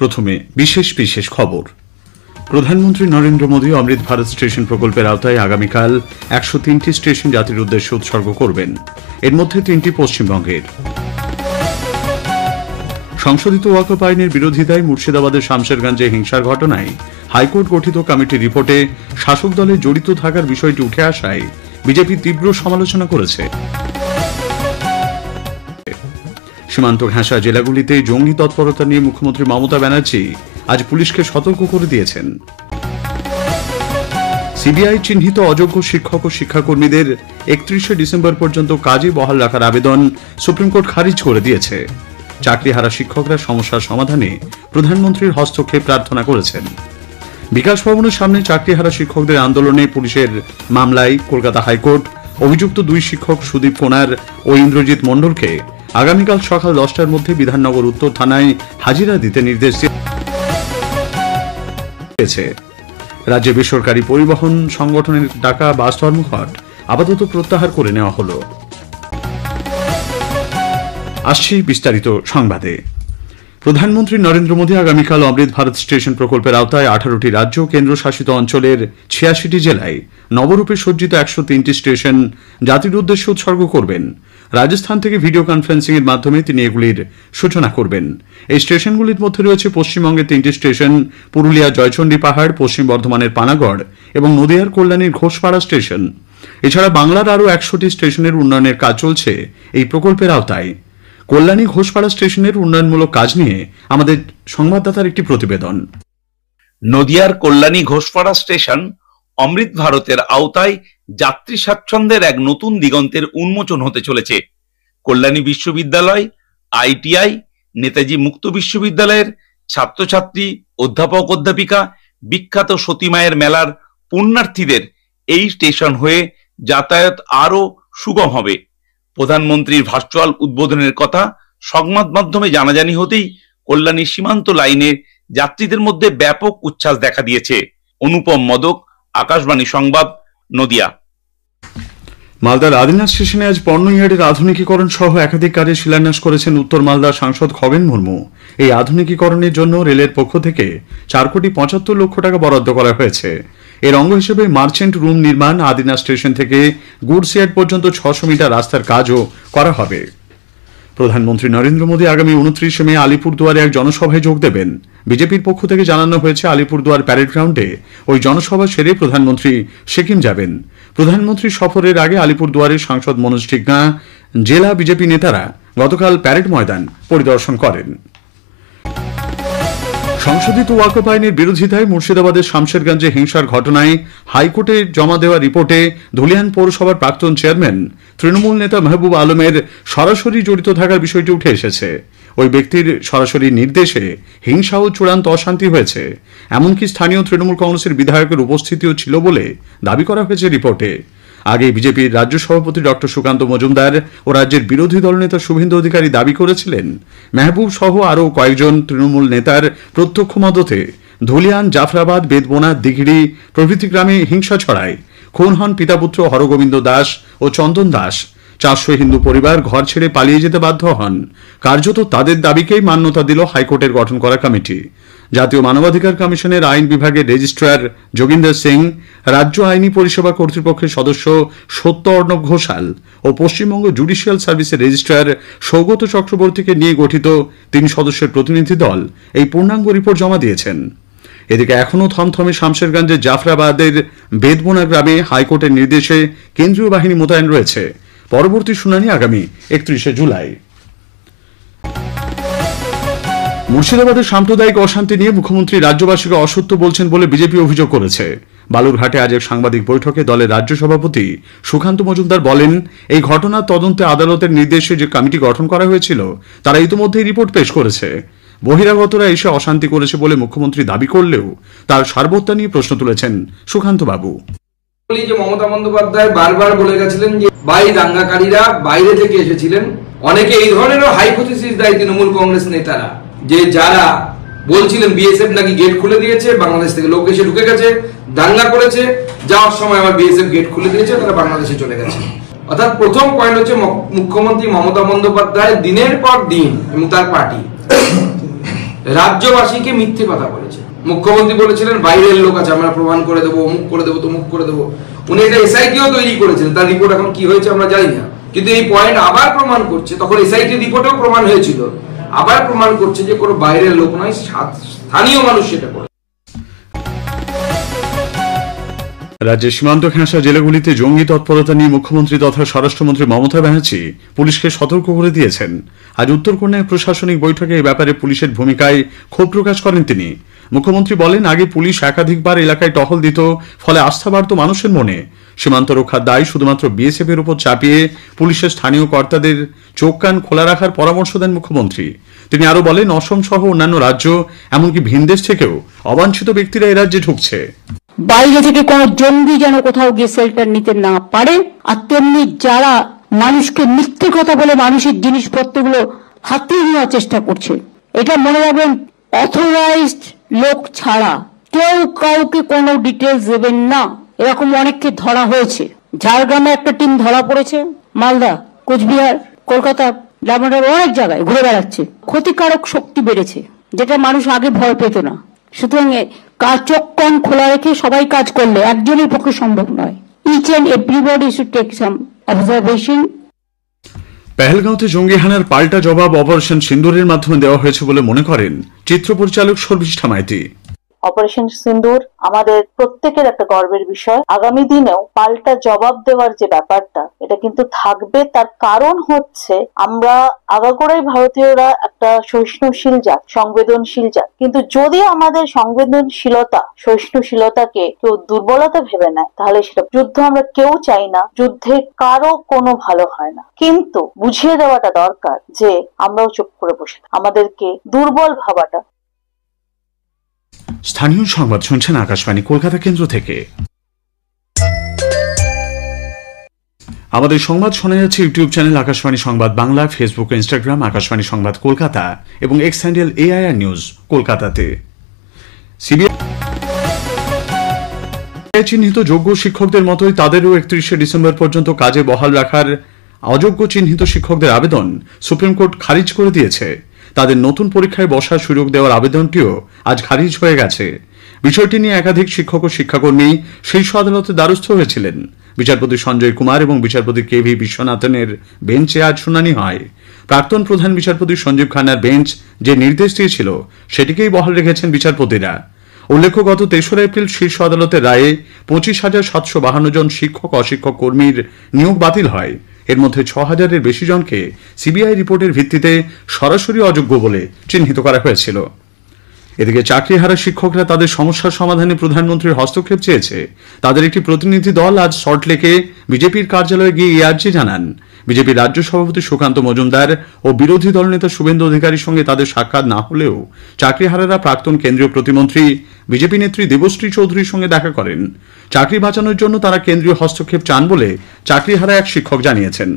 প্রথমে বিশেষ খবর। প্রধানমন্ত্রী নরেন্দ্র মোদী অমৃত ভারত স্টেশন প্রকল্পের আওতায় আগামীকাল 103টি স্টেশন জাতির উদ্দেশ্যে উৎসর্গ করবেন। এর মধ্যে 3টি পশ্চিমবঙ্গের। সংশোধিত ওয়াকফ আইনের বিরোধিতায় মুর্শিদাবাদের শামশেরগঞ্জে হিংসার ঘটনায় হাইকোর্ট গঠিত কমিটির রিপোর্টে শাসক দলে জড়িত থাকার বিষয়টি উঠে আসায় বিজেপি তীব্র সমালোচনা করেছে। সীমান্ত ঘেঁষা জেলাগুলিতে জঙ্গি তৎপরতা নিয়ে মুখ্যমন্ত্রী মমতা ব্যানার্জি আজ পুলিশকে সতর্ক করে দিয়েছেন। সিবিআই চিহ্নিত অযোগ্য শিক্ষক ও শিক্ষাকর্মীদের 31শে ডিসেম্বর পর্যন্ত কাজে বহাল রাখার আবেদন সুপ্রিম কোর্ট খারিজ করে দিয়েছে। চাকরিহারা শিক্ষকরা সমস্যার সমাধানে প্রধানমন্ত্রীর হস্তক্ষেপ প্রার্থনা করেছেন। বিকাশ ভবনের সামনে চাকরিহারা শিক্ষকদের আন্দোলনে পুলিশের মামলায় কলকাতা হাইকোর্ট অভিযুক্ত 2 শিক্ষক সুদীপ কোনার ও ইন্দ্রজিৎ মণ্ডলকে আগামীকাল সকাল 10টার মধ্যে বিধাননগর উত্তর থানায় হাজিরা দিতে নির্দেশ দিয়েছে। রাজ্যে বেসরকারি পরিবহন সংগঠনের ডাকা বাস ধর্মঘট আপাতত প্রত্যাহার করে নেওয়া হল। আসছি বিস্তারিত সংবাদে। প্রধানমন্ত্রী নরেন্দ্র মোদী আগামীকাল অমৃত ভারত স্টেশন প্রকল্পের আওতায় 18টি রাজ্য কেন্দ্রশাসিত অঞ্চলের 86টি জেলায় নবরূপে সজ্জিত 103টি স্টেশন জাতির উদ্দেশ্যে উৎসর্গ করবেন। রাজস্থান থেকে ভিডিও কনফারেন্সিং এর মাধ্যমে তিনি এগুলির সূচনা করবেন। এই স্টেশনগুলির মধ্যে রয়েছে পশ্চিমবঙ্গের 3টি স্টেশন, পুরুলিয়া জয়চণ্ডী পাহাড়, পশ্চিম বর্ধমানের পানাগড় এবং নদিয়ার কল্যাণীর ঘোষপাড়া স্টেশন। এছাড়া বাংলার আরও 100টি স্টেশনের উন্নয়নের কাজ চলছে এই প্রকল্পের আওতায়। কল্যাণী ঘোষপাড়া স্টেশনের উন্নয়নমূলক কাজ নিয়ে আমাদের সংবাদদাতার একটি প্রতিবেদন। নদিয়ার কল্যাণী ঘোষপাড়া স্টেশন অমৃত ভারতের আওতায় যাত্রী স্বাচ্ছন্দ্যের এক নতুন দিগন্তের উন্মোচন হতে চলেছে। কল্যাণী বিশ্ববিদ্যালয়, আইটিআই, নেতাজি মুক্ত বিশ্ববিদ্যালয়ের ছাত্রছাত্রী, অধ্যাপক অধ্যাপিকা, বিখ্যাত সতীমায়ের মেলার পুণ্যার্থীদের এই স্টেশন হয়ে যাতায়াত আরো সুগম হবে। প্রধানমন্ত্রীর ভার্চুয়াল উদ্বোধনের কথা সংবাদ মাধ্যমে জানাজানি হতেই কল্যাণী সীমান্ত লাইনে যাত্রীদের মধ্যে ব্যাপক উচ্ছ্বাস দেখা দিয়েছে। অনুপম মদক, আকাশবাণী সংবাদ, নদিয়া। মালদার আদিনা স্টেশনে আজ পণ্য ইয়ার্ডের আধুনিকীকরণ সহ একাধিক কাজের শিলান্যাস করেছেন উত্তর মালদার সাংসদ খগেন মুর্মু। এই আধুনিকীকরণের জন্য রেলের পক্ষ থেকে 4,75,00,000 টাকা বরাদ্দ করা হয়েছে। এর অঙ্গ হিসেবে মার্চেন্ট রুম নির্মাণ, আদিনা স্টেশন থেকে গুডস ইয়ার্ড পর্যন্ত 600 মিটার রাস্তার কাজও করা হবে। প্রধানমন্ত্রী নরেন্দ্র মোদী আগামী 29শে মে আলিপুরদুয়ারে এক জনসভায় যোগ দেবেন। বিজেপির পক্ষ থেকে জানানো হয়েছে আলিপুরদুয়ার প্যারেড গ্রাউন্ডে ওই জনসভা সেরে প্রধানমন্ত্রী সিকিম যাবেন। প্রধানমন্ত্রী সফরের আগে আলিপুরদুয়ারের সাংসদ মনোজ টিগ্না, জেলা বিজেপি নেতারা গতকাল প্যারেড ময়দান পরিদর্শন করেন। সংশোধিত ওয়াকফ আইনের বিরোধিতায় মুর্শিদাবাদের শামশেরগঞ্জে হিংসার ঘটনায় হাইকোর্টে জমা দেওয়া রিপোর্টে ধুলিয়ান পৌরসভার প্রাক্তন চেয়ারম্যান তৃণমূল নেতা মেহবুব আলমের সরাসরি জড়িত থাকার বিষয়টি উঠে এসেছে। ওই ব্যক্তির সরাসরি নির্দেশে হিংসা ও চূড়ান্ত অশান্তি হয়েছে, এমনকি স্থানীয় তৃণমূল কংগ্রেসের বিধায়কের উপস্থিতিও ছিল বলে দাবি করা হয়েছে রিপোর্টে। আগে বিজেপির রাজ্য সভাপতি ডক্টর সুকান্ত মজুমদার ও রাজ্যের বিরোধী দলনেতা শুভেন্দু অধিকারী দাবি করেছিলেন মেহবুব সহ আরও কয়েকজন তৃণমূল নেতার প্রত্যক্ষ মদতে ধুলিয়ান, জাফরাবাদ, বেদবোনা, দিঘড়ি প্রভৃতি গ্রামে হিংসা ছড়ায়। খুন হন পিতাপুত্র হরগোবিন্দ দাস ও চন্দন দাস। 400 হিন্দু পরিবার ঘর ছেড়ে পালিয়ে যেতে বাধ্য হন। কার্যত তাদের দাবিকেই মান্যতা দিল হাইকোর্টের গঠন করা কমিটি। জাতীয় মানবাধিকার কমিশনের আইন বিভাগের রেজিস্ট্রার যোগিন্দর সিং, রাজ্য আইনি পরিষেবা কর্তৃপক্ষের সদস্য সত্য অর্ণব ঘোষাল ও পশ্চিমবঙ্গ জুডিশিয়াল সার্ভিসের রেজিস্ট্রার সৌগত চক্রবর্তীকে নিয়ে গঠিত 3 সদস্যের প্রতিনিধি দল এই পূর্ণাঙ্গ রিপোর্ট জমা দিয়েছেন। এদিকে এখনও থমথমে শামশেরগঞ্জের জাফরাবাদের বেদবোনা গ্রামে হাইকোর্টের নির্দেশে কেন্দ্রীয় বাহিনী মোতায়েন রয়েছে। পরবর্তী শুনানি আগামী 31শে জুলাই। মুর্শিদাবাদের সাম্প্রদায়িক অশান্তি নিয়ে মুখ্যমন্ত্রী রাজ্যবাসীকে অসত্য বলছেন বলে বিজেপি অভিযোগ করেছে। বালুরঘাটে আজ এক সাংবাদিক বৈঠকে দলের রাজ্য সভাপতি সুকান্ত মজুমদার বলেন, এই ঘটনার তদন্তে আদালতের নির্দেশে যে কমিটি গঠন করা হয়েছিল তারা ইতিমধ্যেই রিপোর্ট পেশ করেছে। বহিরাগতরা এসে অশান্তি করেছে বলে মুখ্যমন্ত্রী দাবি করলেও তার সার্বত্তা নিয়ে প্রশ্ন তুলেছেন সুকান্ত বাবু। মমতা বন্দ্যোপাধ্যায় বারবার বলে গেছিলেন যে দাঙ্গাকারীরা বাইরে থেকে এসেছিলেন। অনেকে এই ধরনেরও হাইপোথিসিস দেয় তৃণমূল কংগ্রেস নেতারা, যে যারা বলছিলেন বিএসএফ নাকি গেট খুলে দিয়েছে, বাংলাদেশ থেকে লোক এসে ঢুকে গেছে, দাঙ্গা করেছে, যাওয়ার সময় আবার বিএসএফ গেট খুলে দিয়েছে, তারা বাংলাদেশে চলে গেছে। অর্থাৎ প্রথম পয়েন্ট হচ্ছে মুখ্যমন্ত্রী মমতা বন্দ্যোপাধ্যায় দিনের পর দিন এবং তার পার্টি রাজ্যবাসীকে মিথ্যে কথা বলেছে। মুখ্যমন্ত্রী বলেছিলেন বাইরের লোক আছে, আমরা প্রমাণ করে দেবো, অমুক করে দেবো, তমুক করে দেবো। উনি একটা এসআইটিও তৈরি করেছেন, তার রিপোর্ট এখন কি হয়েছে আমরা জানি না, কিন্তু এই পয়েন্ট আবার প্রমাণ করছে, তখন এসআইটি রিপোর্টেও প্রমাণ হয়েছিল, আবার প্রমাণ করছে যে কোনো বাইরের লোক নয়, স্থানীয় মানুষ সেটা করে। রাজ্যের সীমান্ত ঘেঁষা জেলাগুলিতে জঙ্গি তৎপরতা নিয়ে মুখ্যমন্ত্রী তথা স্বরাষ্ট্রমন্ত্রী মমতা ব্যানার্জি পুলিশকে সতর্ক করে দিয়েছেন। আজ উত্তরকন্যায় প্রশাসনিক বৈঠকে এই ব্যাপারে পুলিশের ভূমিকায় ক্ষোভ প্রকাশ করেন তিনি। মুখ্যমন্ত্রী বলেন, আগে পুলিশ একাধিকবার এলাকায় টহল দিত, ফলে আস্থা বাড়ত মানুষের মনে। সীমান্ত রক্ষার দায় শুধুমাত্র বিএসএফ এর উপর চাপিয়ে পুলিশের স্থানীয় কর্তাদের চোখ কান খোলা রাখার পরামর্শ দেন মুখ্যমন্ত্রী। তিনি আরো বলেন, অসম সহ অন্যান্য রাজ্য এমনকি ভিনদেশ থেকেও অবাঞ্ছিত ব্যক্তিরা এ রাজ্যে ঢুকছে। বাইরে থেকে কোনো জঙ্গি যেন কোথাও গিয়ে শেল্টার নিতে না পারে, আর তেমনি যারা মানুষকে মিথ্যে কথা বলে মানুষের জিনিসপত্রগুলো হাতিয়ে নেওয়ার চেষ্টা করছে, এটা মনে রাখবেন, অথরাইজড লোক ছাড়া কেউ কাউকে কোনো ডিটেলস দেবেন না। এরকম অনেককে ধরা হয়েছে। ঝাড়গ্রামে একটা টিম ধরা পড়েছে, মালদা, কোচবিহার, কলকাতা, ডায়মন্ডের অনেক জায়গায় ঘুরে বেড়াচ্ছে। ক্ষতিকারক শক্তি বেড়েছে, যেটা মানুষ আগে ভয় পেত না। সুতরাং চোখ কান খোলা রেখে সবাই কাজ করলে একজনের পক্ষে সম্ভব নয়। Each and everybody should take some observation. পেহেলগাঁওতে জঙ্গি হানার পাল্টা জবাব অপারেশন সিন্দুরের মাধ্যমে দেওয়া হয়েছে বলে মনে করেন চিত্র পরিচালক শর্মিষ্ঠা মাইতি। অপারেশন সিন্দুর আমাদের প্রত্যেকের একটা গর্বের বিষয়। আগামী দিনেও পাল্টা জবাব দেওয়ার যে ব্যাপারটা, এটা কিন্তু থাকবে। তার কারণ হচ্ছে, আমরা আগাগোড়াই ভারতীয়রা একটা সহিষ্ণুশীল জাত, সংবেদনশীল জাত। কিন্তু যদি আমাদের সংবেদনশীলতা, সহিষ্ণুশীলতাকে কেউ দুর্বলতা ভেবে নেয়, তাহলে সেটা যুদ্ধ আমরা কেউ চাই না, যুদ্ধে কারো কোনো ভালো হয় না। কিন্তু বুঝিয়ে দেওয়াটা দরকার যে আমরাও চুপ করে বসে, আমাদেরকে দুর্বল ভাবাটা। স্থানীয় সংবাদ শুনছেন আকাশবাণী কলকাতা কেন্দ্র থেকে। আমাদের সংবাদ শোনা যাচ্ছে ইউটিউব চ্যানেল আকাশবাণী সংবাদ বাংলা, ফেসবুক ও ইনস্টাগ্রাম আকাশবাণী সংবাদ কলকাতা এবং এক্স হ্যান্ডেল AIR নিউজ কলকাতাতে। সিবিআই চিহ্নিত যোগ্য শিক্ষকদের মতোই তাদেরও 31শে ডিসেম্বর পর্যন্ত কাজে বহাল রাখার অযোগ্য চিহ্নিত শিক্ষকদের আবেদন সুপ্রিম কোর্ট খারিজ করে দিয়েছে। তাদের নতুন পরীক্ষায় বসার সুযোগ দেওয়ার আবেদনটিও আজ খারিজ হয়ে গেছে। বিষয়টি নিয়ে একাধিক শিক্ষক ও শিক্ষাকর্মী শীর্ষ আদালতে দ্বারস্থ হয়েছিলেন। বিচারপতি সঞ্জয় কুমার এবং বিচারপতি KV বিশ্বনাথনের বেঞ্চে আজ শুনানি হয়। প্রাক্তন প্রধান বিচারপতি সঞ্জীব খান্নার বেঞ্চ যে নির্দেশ দিয়েছিল সেটিকেই বহাল রেখেছেন বিচারপতিরা। উল্লেখ্য, গত 3রা এপ্রিল শীর্ষ আদালতের রায়ে 25,752 জন শিক্ষক অশিক্ষক কর্মীর নিয়োগ বাতিল হয়। এর মধ্যে 6,000-এর বেশি জনকে সিবিআই রিপোর্টের ভিত্তিতে সরাসরি অযোগ্য বলে চিহ্নিত করা হয়েছিল। এদিকে চাকরিহারা শিক্ষকরা তাদের সমস্যার সমাধানে প্রধানমন্ত্রীর হস্তক্ষেপ চেয়েছে। তাদের একটি প্রতিনিধি দল আজ সল্টলেকে বিজেপির কার্যালয়ে গিয়ে এই আর্জি জানান। বিজেপির রাজ্য সভাপতি সুকান্ত মজুমদার ও বিরোধী দলনেতা শুভেন্দু অধিকারীর সঙ্গে তাদের সাক্ষাৎ না হলেও চাকরিহারারা প্রাক্তন কেন্দ্রীয় প্রতিমন্ত্রী বিজেপি নেত্রী দেবশ্রী চৌধুরীর সঙ্গে দেখা করেন। চাকরি বাঁচানোর জন্য তারা কেন্দ্রীয় হস্তক্ষেপ চান বলে চাকরিহারা এক শিক্ষক জানিয়েছেন।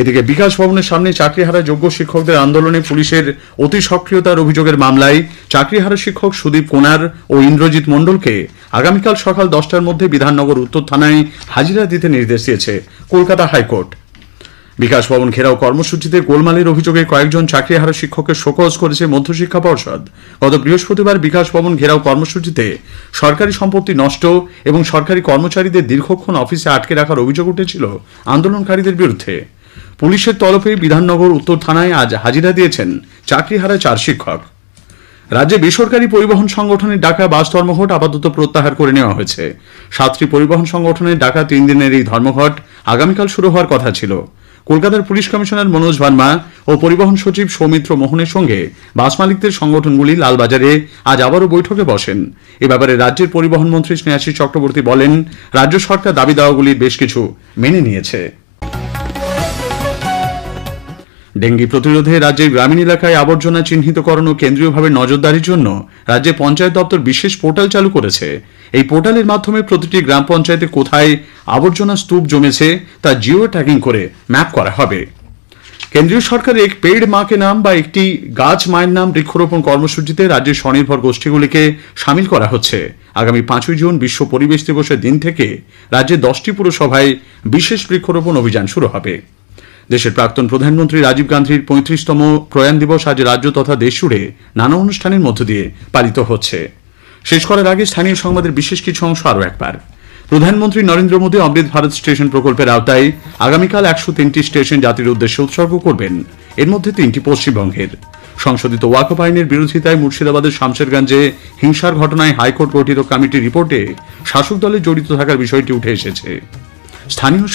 এদিকে বিকাশ ভবনের সামনে চাকরিহারা যোগ্য শিক্ষকদের আন্দোলনে পুলিশের অতি সক্রিয়তার অভিযোগের মামলায় চাকরিহারা শিক্ষক সুদীপ কোনার ও ইন্দ্রজিৎ মণ্ডলকে আগামীকাল সকাল 10টার মধ্যে বিধাননগর উত্তর থানায় হাজিরা দিতে নির্দেশ দিয়েছে কলকাতা হাইকোর্ট। বিকাশ ভবন ঘেরাও কর্মসূচিতে গোলমালের অভিযোগে কয়েকজন চাকরিহারা শিক্ষককে শোকজ করেছে মধ্যশিক্ষা পর্ষদ। গত বৃহস্পতিবার বিকাশ ভবন ঘেরাও কর্মসূচিতে সরকারি সম্পত্তি নষ্ট এবং সরকারি কর্মচারীদের দীর্ঘক্ষণ অফিসে আটকে রাখার অভিযোগ উঠেছিল আন্দোলনকারীদের বিরুদ্ধে। পুলিশের তরফে বিধাননগর উত্তর থানায় আজ হাজিরা দিয়েছেন চাকরিহারা 4 শিক্ষক। রাজ্যে বেসরকারি পরিবহন সংগঠনের ডাকা বাস ধর্মঘট আপাতত প্রত্যাহার করে নেওয়া হয়েছে। 7টি পরিবহন সংগঠনের ডাকা 3 দিনের এই ধর্মঘট আগামীকাল শুরু হওয়ার কথা ছিল। কলকাতার পুলিশ কমিশনার মনোজ ভার্মা ও পরিবহন সচিব সৌমিত্র মোহনের সঙ্গে বাস মালিকদের সংগঠনগুলি লালবাজারে আজ আবারও বৈঠকে বসেন। এ ব্যাপারে রাজ্যের পরিবহন মন্ত্রী স্নেহাশিস চক্রবর্তী বলেন, রাজ্য সরকার দাবি দাওয়াগুলির বেশ কিছু মেনে নিয়েছে। ডেঙ্গি প্রতিরোধে রাজ্যের গ্রামীণ এলাকায় আবর্জনা চিহ্নিতকরণ ও কেন্দ্রীয়ভাবে নজরদারির জন্য রাজ্যে পঞ্চায়েত দপ্তর বিশেষ পোর্টাল চালু করেছে। এই পোর্টালের মাধ্যমে প্রতিটি গ্রাম পঞ্চায়েতে কোথায় আবর্জনা স্তূপ জমেছে তা জিও ট্যাগিং করে ম্যাপ করা হবে। কেন্দ্রীয় সরকার এক পেড মাকে নাম বা একটি গাছ মায়ের নাম বৃক্ষরোপণ কর্মসূচিতে রাজ্যের স্বনির্ভর গোষ্ঠীগুলিকে সামিল করা হচ্ছে। আগামী 5ই জুন বিশ্ব পরিবেশ দিবসের দিন থেকে রাজ্যে 10টি পুরসভায় বিশেষ বৃক্ষরোপণ অভিযান শুরু হবে। দেশের প্রাক্তন প্রধানমন্ত্রী রাজীব গান্ধীর 35তম প্রয়াণ দিবস আজ রাজ্য তথা দেশ জুড়ে নানা অনুষ্ঠানের মধ্য দিয়ে পালিত হচ্ছে। শেষ করার আগে স্থানীয় সংবাদের বিশেষ কিছু অংশ আরও একবার। প্রধানমন্ত্রী নরেন্দ্র মোদী অমৃত ভারত স্টেশন প্রকল্পের আওতায় আগামীকাল 103টি স্টেশন জাতির উদ্দেশ্যে উৎসর্গ করবেন, এর মধ্যে 3টি পশ্চিমবঙ্গের। সংশোধিত ওয়াকফ আইনের বিরোধিতায় মুর্শিদাবাদের শামশেরগঞ্জে হিংসার ঘটনায় হাইকোর্ট গঠিত কমিটির রিপোর্টে শাসক দলের জড়িত থাকার বিষয়টি উঠে এসেছে। স্থানীয়